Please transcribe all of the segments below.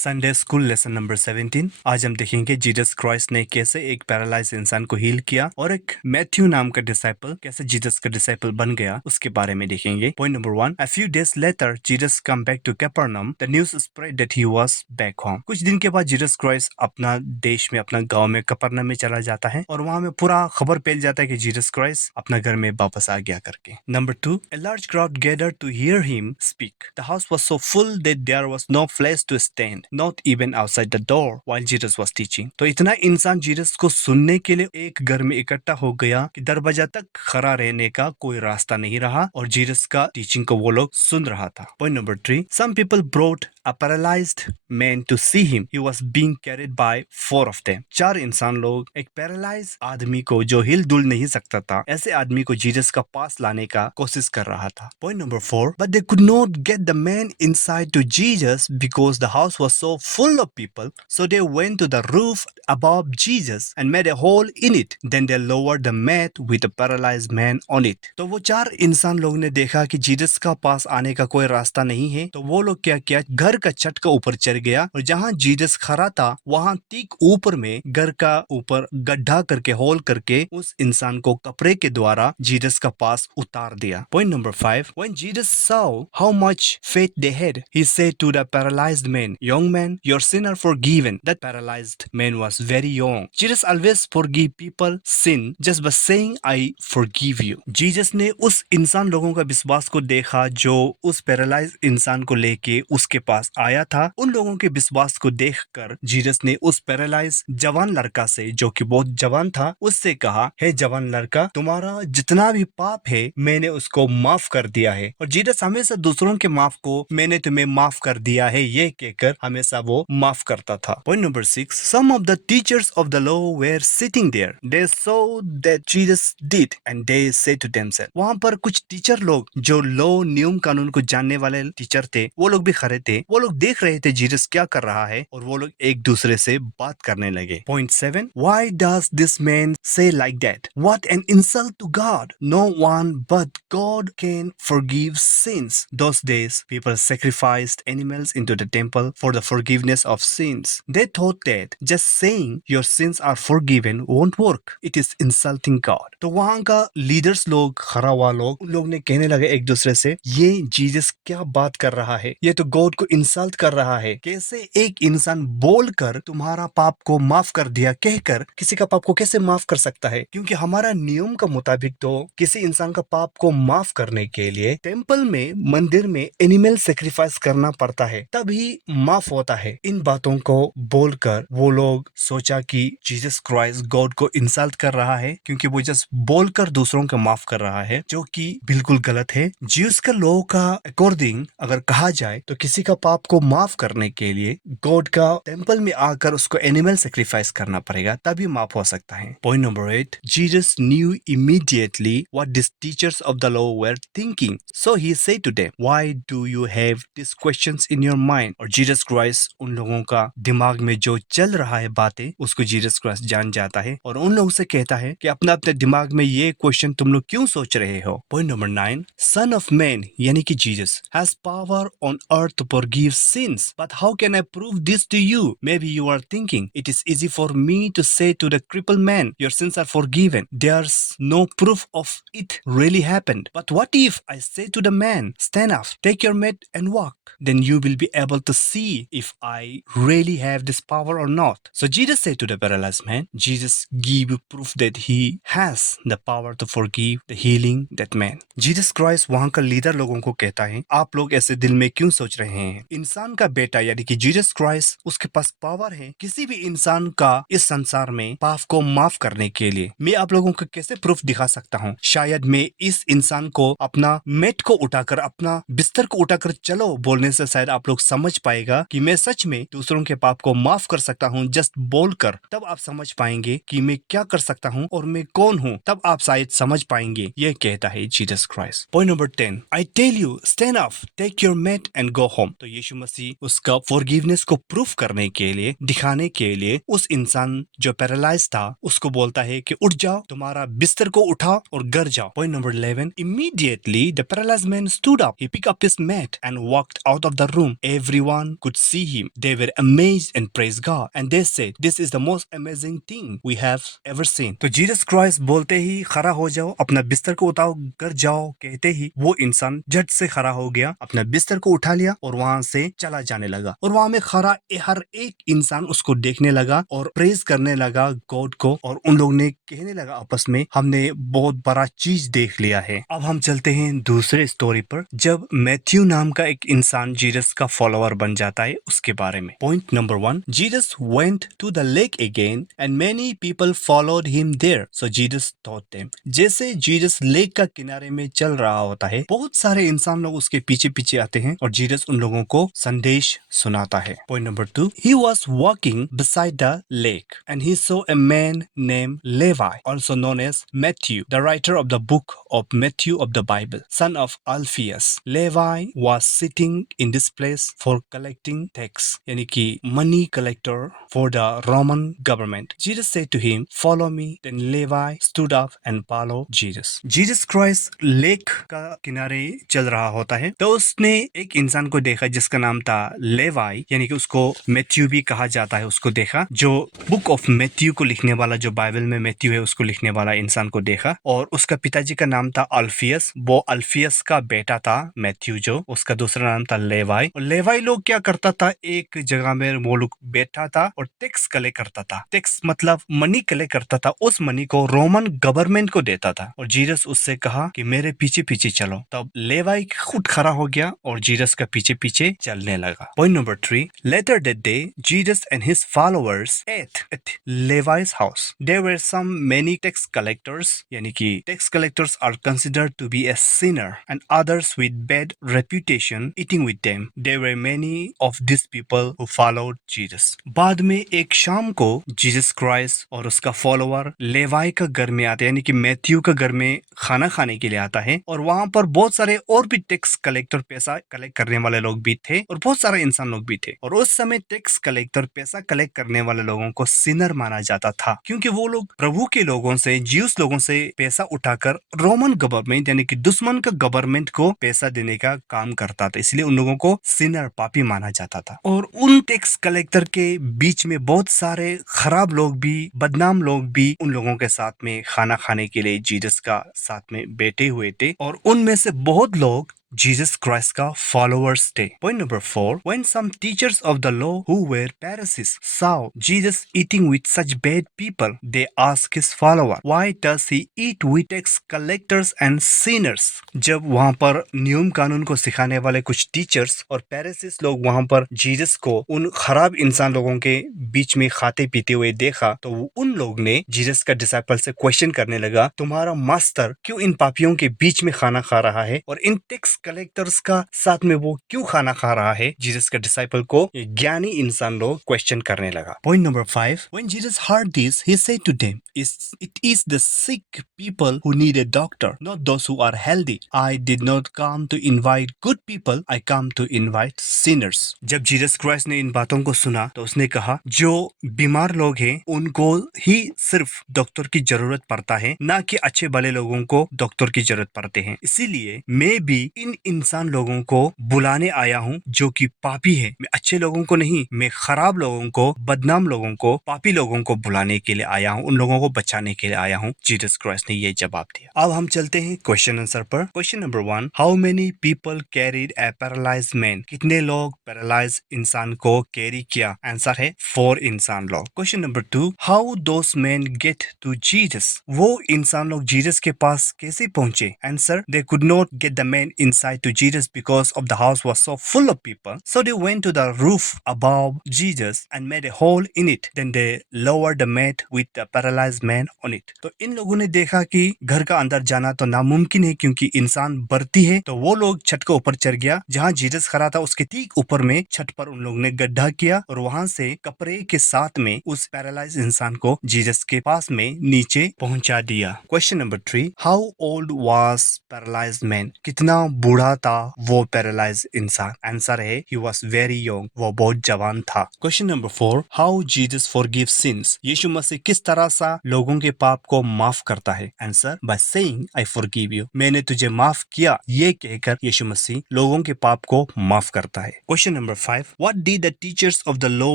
Sunday school lesson number 17। आज हम देखेंगे जीसस क्राइस्ट ने कैसे एक पैरालाइज इंसान को हील किया और एक मैथ्यू नाम का डिसाइपल कैसे जीसस का डिसाइपल बन गया उसके बारे में देखेंगे। Point number 1, a few days later Jesus come back to Capernaum. The news spread that he was back home. कुछ दिन के बाद जीसस क्राइस्ट अपना देश में अपना गांव में कैपर्नम में चला जाता है और वहां में पूरा खबर फैल जाता है कि जीसस क्राइस्ट अपना घर में वापस आ गया करके। Number 2, a large crowd gathered to hear him speak. The house was so full that there was no place to stand, not even outside the door while Jesus was teaching. तो इतना इंसान Jesus को सुनने के लिए एक घर में इकट्ठा हो गया कि दरवाजा तक खड़ा रहने का कोई रास्ता नहीं रहा और जीसस का टीचिंग को वो लोग सुन रहा था। Point number 3, some people brought a paralyzed man to see him. He was being carried by 4 of them. 4 इंसान लोग एक पैरालाइज आदमी को जो हिल डुल नहीं सकता था, ऐसे आदमी को जीसस का पास लाने का कोशिश कर रहा था। Point number 4, but they could not get the man inside to Jesus because the house was so full of people. So they went to the roof above Jesus and made a hole in it. Then they lowered the mat with the paralyzed man on it. तो वो 4 इंसान लोग ने देखा कि Jesus का पास आने का कोई रास्ता नहीं है, तो वो लोग क्या किया, घर का छत का ऊपर चढ़ गया और जहां जीसस खड़ा था वहां ठीक ऊपर में घर का ऊपर गड्ढा करके होल करके उस इंसान को कपड़े के द्वारा जीसस का पास उतार दिया। Point number 5, when Jesus saw how much faith they had, he said to the paralyzed man, young man, your sins are forgiven. That paralyzed man was very young. Jesus always forgive people sin just by saying I forgive you. Jesus ने उस इंसान लोगों का विश्वास को देखा जो उस पैरालाइज इंसान को लेके उसके पास आया था। उन लोगों के विश्वास को देखकर जीसस ने उस पैरालाइज जवान लड़का से, जो कि बहुत जवान था, उससे कहा, हे जवान लड़का, तुम्हारा जितना भी पाप है मैंने उसको माफ कर दिया है। और जीसस हमेशा दूसरों के माफ को मैंने तुम्हें माफ कर दिया है ये कहकर हमेशा वो माफ करता था। Point number 6, some of the teachers of the law were sitting there. They saw that Jesus did and they said to themselves. वहां पर कुछ टीचर लोग जो लॉ नियम कानून को जानने वाले टीचर थे वो लोग भी खड़े थे। वो लोग देख रहे थे जीसस क्या कर रहा है और वो लोग एक दूसरे से बात करने लगे। Point 7, why does this man say like that? What an insult to God. No one but God can forgive sins. Those days people sacrificed animals into the temple for the forgiveness of sins. They thought that just saying your sins are forgiven won't work. It is insulting God. तो वहां का leaders लोग, खड़ा हुआ लोग, उन लोग ने कहने लगे एक दूसरे से, ये जीसस क्या बात कर रहा है, ये तो गॉड को इंसल्ट कर रहा है। कैसे एक इंसान बोलकर तुम्हारा पाप को माफ कर दिया कहकर किसी का पाप को कैसे माफ कर सकता है? क्योंकि हमारा नियम का मुताबिक तो किसी इंसान का पाप को माफ करने के लिए टेंपल में, मंदिर में एनिमल सेक्रीफाइस करना पड़ता है, तभी माफ होता है। इन बातों को बोलकर वो लोग सोचा कि जीसस क्राइस्ट गॉड को इंसल्ट कर रहा है क्योंकि वो जस्ट बोलकर दूसरों को माफ कर रहा है, जो कि बिल्कुल गलत है। ज्यूस का लॉ का अकॉर्डिंग अगर कहा जाए तो किसी का पाप को माफ करने के लिए गॉड का टेंपल में आकर उसको एनिमल सेक्रीफाइस करना पड़ेगा, तभी माफ हो सकता है। Point number 8, Jesus new immediately what these teachers of the law were thinking, so he said to them, why do you have these questions in your mind? और जीसस क्राइस्ट उन लोगों का दिमाग में जो चल रहा है बातें उसको जीसस क्राइस्ट जान जाता है और उन लोगों से कहता है कि अपना अपने दिमाग में ये क्वेश्चन तुम लोग क्यों सोच रहे हो। Point number 9, son of man यानी कि Jesus has power on earth to forgive sins, but how can I prove this to you? Maybe you are thinking it is easy for me to say to the crippled man, your sins are forgiven. There's no proof of it really happened. But what if I say to the man, stand up, take your mat and walk? Then you will be able to see if I really have this power or not. So Jesus said to the paralyzed man, Jesus give you proof that he has the power to forgive, the healing that man. Jesus Christ वहां का leader लोगों को कहता है, आप लोग ऐसे दिल में क्यों सोच रहे हैं? इंसान का बेटा यानी कि जीसस क्राइस्ट, उसके पास पावर है किसी भी इंसान का इस संसार में पाप को माफ करने के लिए। मैं आप लोगों को कैसे प्रूफ दिखा सकता हूँ? शायद मैं इस इंसान को अपना मेट को उठाकर, अपना बिस्तर को उठाकर चलो बोलने से शायद आप लोग समझ पाएगा कि मैं सच में दूसरों के पाप को माफ कर सकता हूँ जस्ट बोलकर। तब आप समझ पाएंगे कि मैं क्या कर सकता हूँ और मैं कौन हूँ। तब आप शायद समझ पाएंगे। ये कहता है Jesus Christ. Point number 10, I tell you stand up, take your mat and go home. तो यीशु मसीह उसका फॉरगिवनेस को प्रूफ करने के लिए, दिखाने के लिए उस इंसान जो पैरालाइज था उसको बोलता है कि उठ जाओ, तुम्हारा बिस्तर को उठाओ और घर जाओ। Point number 11, immediately the paralyzed man stood up, he picked up his mat and walked out out of the room. Everyone could see him. They were amazed and praised God. And they said, this is the most amazing thing we have ever seen. तो Jesus Christ बोलते ही खड़ा हो जाओ, अपना बिस्तर को उठाओ, घर जाओ कहते ही वो इंसान झट से खड़ा हो गया, अपना बिस्तर को उठा लिया और वहां से चला जाने लगा। और वहां में खड़ा हर एक इंसान उसको देखने लगा और प्रेज करने लगा गॉड को, और उन लोग ने कहने लगा आपस में, हमने बहुत बड़ा चीज देख लिया है। अब हम चलते हैं दूसरे स्टोरी पर, जब मैथ्यू नाम का एक इंसान जीसस का फॉलोअर बन जाता है, उसके बारे में। Point number 1, Jesus went to the lake again and many people followed him there, so Jesus taught them. जैसे जीसस लेक का किनारे में चल रहा होता है, बहुत सारे इंसान लोग उसके पीछे पीछे आते हैं और जीसस उन लोगों को संदेश सुनाता है। Point number 2, he was walking beside the lake and he saw a man named Levi, also known as Matthew, the writer of the book of Matthew of the Bible, son of Alphaeus. Levi was sitting in this place for collecting tax, यानी कि money collector for the Roman government. Jesus said to him, follow me. Then Levi stood up and followed Jesus. Jesus Christ lake का किनारे चल रहा होता है, तो उसने एक इंसान को देखा जिसका नाम था लेवाई, यानी कि उसको मैथ्यू भी कहा जाता है, उसको देखा, जो बुक ऑफ मैथ्यू को लिखने वाला, जो बाइबल में मैथ्यू है उसको लिखने वाला इंसान को देखा। और उसका पिताजी का नाम था अल्फियस, वो अल्फियस का बेटा था मैथ्यू, जो उसका दूसरा नाम था लेवाई। और लेवाई लोग क्या करता था, एक जगह में वो लोग बैठा था और टैक्स कलेक्ट करता था। टैक्स मतलब मनी कलेक्ट करता था, उस मनी को रोमन गवर्नमेंट को देता था। और जीसस उससे कहा कि मेरे पीछे पीछे चलो, तब लेवाई खुद खड़ा हो गया और जीसस का पीछे पीछे चलने लगा। Point number 3, later that day Jesus and his followers ate at Levi's house. There were some many tax collectors, यानी कि tax collectors are considered to be a sinner and others with bad reputation eating with them. There were many of these people who followed Jesus. बाद में एक शाम को Jesus Christ और उसका follower लेवाई का घर में आते हैं, यानी कि मैथ्यू का घर में खाना खाने के लिए आता है। और वहां पर बहुत सारे और भी टैक्स कलेक्टर, पैसा कलेक्ट करने वाले लोग भी थे और बहुत सारे इंसान लोग भी थे। और उस समय टैक्स कलेक्टर, पैसा कलेक्ट करने वाले लोगों को सिनर माना जाता था, क्योंकि वो लोग प्रभु के लोगों से, ज्यूस लोगों से पैसा उठाकर रोमन गवर्नमेंट यानी कि दुश्मन का गवर्नमेंट को पैसा देने का काम करता था, इसलिए उन लोगों को सिनर, पापी माना जाता था। और उन टैक्स कलेक्टर के बीच में बहुत सारे खराब लोग भी, बदनाम लोग भी उन लोगों के साथ में खाना खाने के लिए जीसस का साथ में बैठे हुए थे, और उनमें से बहुत लोग Jesus Christ का followers थे। Point number 4, when some teachers of the law who were Pharisees saw Jesus eating with such bad people, they asked his follower, why does he eat with tax collectors and sinners? जब वहां पर नियम कानून को सिखाने वाले कुछ teachers और पैरिसिस लोग वहां पर जीसस को उन खराब इंसान लोगों के बीच में खाते पीते हुए देखा, तो उन लोग ने जीसस का डिसाइपल से क्वेश्चन करने लगा, तुम्हारा मास्टर क्यों इन पापियों के बीच में खाना खा रहा है और इन टैक्स कलेक्टर्स का साथ में वो क्यों खाना खा रहा है? जीसस के डिसाइपल को ये ज्ञानी इंसान लोग क्वेश्चन करने लगा। Point number 5, when Jesus heard this, he said to them, it is the sick people who need a doctor, not those who are healthy. I did not come to invite good people, I come to invite sinners. जब Jesus Christ ने इन बातों को सुना तो उसने कहा, जो बीमार लोग हैं उनको ही सिर्फ डॉक्टर की जरूरत पड़ता है, ना कि अच्छे भले लोगों को डॉक्टर की जरूरत पड़ते हैं। इसीलिए मैं भी इन इंसान लोगों को बुलाने आया हूँ जो कि पापी है। मैं अच्छे लोगों को नहीं, मैं खराब लोगों को, बदनाम लोगों को, पापी लोगों को बुलाने के लिए आया हूँ, उन लोगों को बचाने के लिए आया हूँ। जीसस क्राइस्ट ने ये जवाब दिया। अब हम चलते हैं क्वेश्चन आंसर पर। Question number 1, how many people carried A paralysed man? कितने लोग पैरालाइज इंसान को कैरी किया? आंसर है 4 इंसान लोग। Question number 2, how those man get to Jesus? वो इंसान लोग जीसस के पास कैसे पहुंचे? Answer, they could not get the man inside to Jesus because of the house was so full of people. So they went to the roof above Jesus and made a hole in it. Then they lowered the mat with the paralyzed man on it. तो इन लोगों ने देखा कि घर का अंदर जाना तो नामुमकिन है क्योंकि इंसान बढ़ती है, तो वो लोग छत के ऊपर चढ़ गया। जहाँ जीसस खड़ा था उसके ठीक ऊपर में छत पर उन लोगों ने गड्ढा किया और वहां से कपड़े के साथ में उस पैरालाइज इंसान को जीसस के पास में नीचे पहुंचा दिया। Question number 3, how old was paralysed man? कितना बूढ़ा था वो पैरालाइज इंसान? आंसर है he was very young, वो बहुत जवान था। Question number 4, how Jesus forgives sins? यीशु मसीह किस तरह सा लोगों के पाप को माफ करता है? Answer, by saying I forgive you, मैंने तुझे माफ किया, ये कहकर यीशु मसीह लोगों के पाप को माफ करता है। Question number 5, what did the teachers of the law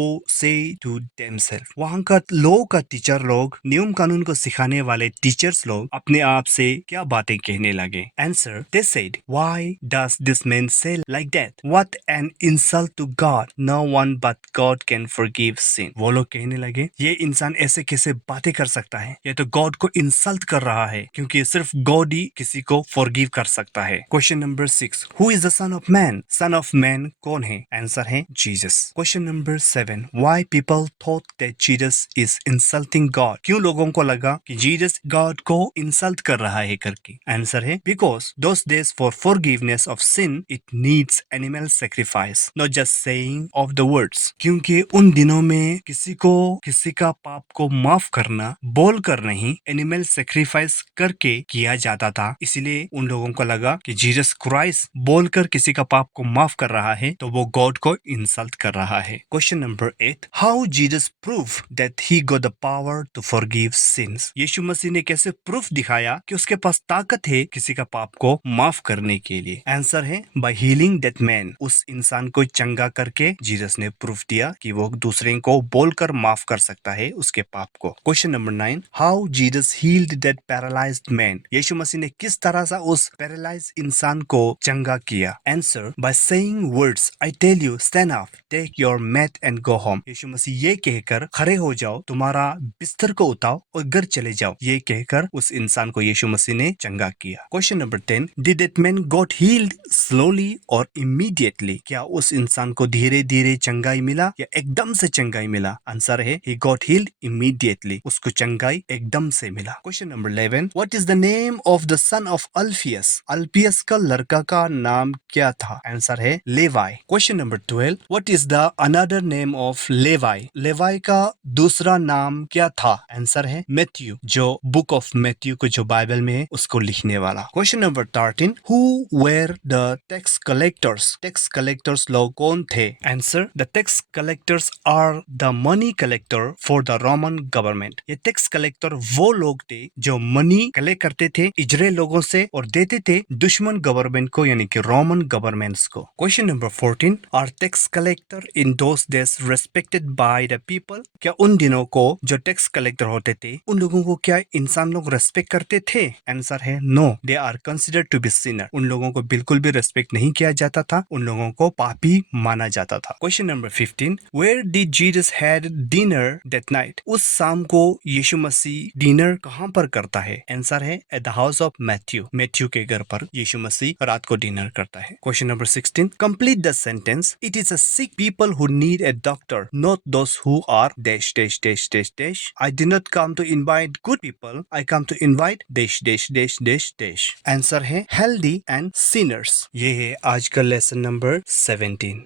से टू देमसेल्फ? वहां का लॉ का टीचर लोग, नियम कानून को सिखाने वाले टीचर्स लोग अपने आप से क्या बातें कहने लगे? Answer, they said, why does this man say like that? What an insult to God, no one but God can forgive sin. वो लोग कहने लगे, ये इंसान ऐसे कैसे बातें कर सकता है, ये तो गॉड को इंसल्ट कर रहा है, क्योंकि सिर्फ गॉड ही किसी को फॉरगिव कर सकता है। Question number 6, who is the sun of man? Sun of man कौन है? आंसर है Jesus. Question number 7, why people thought that Jesus is insulting God? क्यों लोगों को लगा कि जीसस गॉड को इंसल्ट कर रहा है करके? आंसर है, because those days for forgiveness of seen it needs animal sacrifice, not just saying of the words. क्योंकि उन दिनों में किसी का पाप को माफ करना बोलकर नहीं, एनिमल सैक्रिफाइस करके किया जाता था। इसलिए उन लोगों को लगा कि जीसस क्राइस्ट बोलकर किसी का पाप को माफ कर रहा है तो वो गॉड को इंसल्ट कर रहा है। Question number 8, how Jesus prove that he got the power to forgive sins? यीशु मसीह ने कैसे प्रूफ दिखाया कि उसके पास ताकत है किसी का पाप को माफ करने के लिए? आंसर है, बाय हीलिंग दैट मैन, उस इंसान को चंगा करके जीसस ने प्रूफ दिया कि वो दूसरे को बोलकर माफ कर सकता है उसके पाप को। Question number 9, how Jesus healed that paralysed man? यीशु मसीह ने किस तरह से उस पैरालाइज्ड इंसान को चंगा किया? Answer, by saying words, I tell you stand up, take your mat and go home. यीशु मसीह ये कहकर खड़े हो जाओ, तुम्हारा बिस्तर को उठाओ और घर चले जाओ, ये कहकर उस इंसान को यीशु मसीह ने चंगा किया। Question number 10, did that man got healed slowly और इमीडिएटली? क्या उस इंसान को धीरे धीरे चंगाई मिला या एकदम से चंगाई मिला? आंसर है, he got healed immediately, उसको चंगाई एकदम से मिला। Question number 11, what is the name of the son of Alphaeus? Alphaeus का लड़का का नाम क्या था? आंसर है Levi. Question number 12, what is the another name of Levi? Levi का दूसरा नाम क्या था? आंसर है मैथ्यू, जो बुक ऑफ मैथ्यू को जो बाइबल में है उसको लिखने वाला। Question number 13, who were the tax collectors? Tax collectors लोग कौन थे? Answer, the tax collectors are the money collector for the Roman government. ये टैक्स कलेक्टर वो लोग थे जो मनी कलेक्ट करते थे इजराइल लोगों से और देते थे दुश्मन गवर्नमेंट को, यानी कि रोमन गवर्नमेंट्स को। Question number 14, are tax collector in those days respected by the people? क्या उन दिनों को जो टैक्स कलेक्टर होते थे उन लोगों को क्या इंसान लोग रेस्पेक्ट करते थे? आंसर है no, they are considered to be sinner. उन लोगों को बिल्कुल भी रेस्पेक्ट नहीं किया जाता था, उन लोगों को पापी माना जाता था। Question number 15, where did Jesus had dinner that night? उस शाम को यीशु मसीह डिनर कहां पर करता है? आंसर है at the house of Matthew, Matthew के घर पर यीशु मसीह रात को डिनर करता है। Question number 16, complete the sentence, it is a sick people who need a doctor, not those who are dash dash dash dash dash. I did not come to invite good people, I come to invite dash dash dash dash dash. Answer है healthy and sinners. ये है आज का lesson number 17।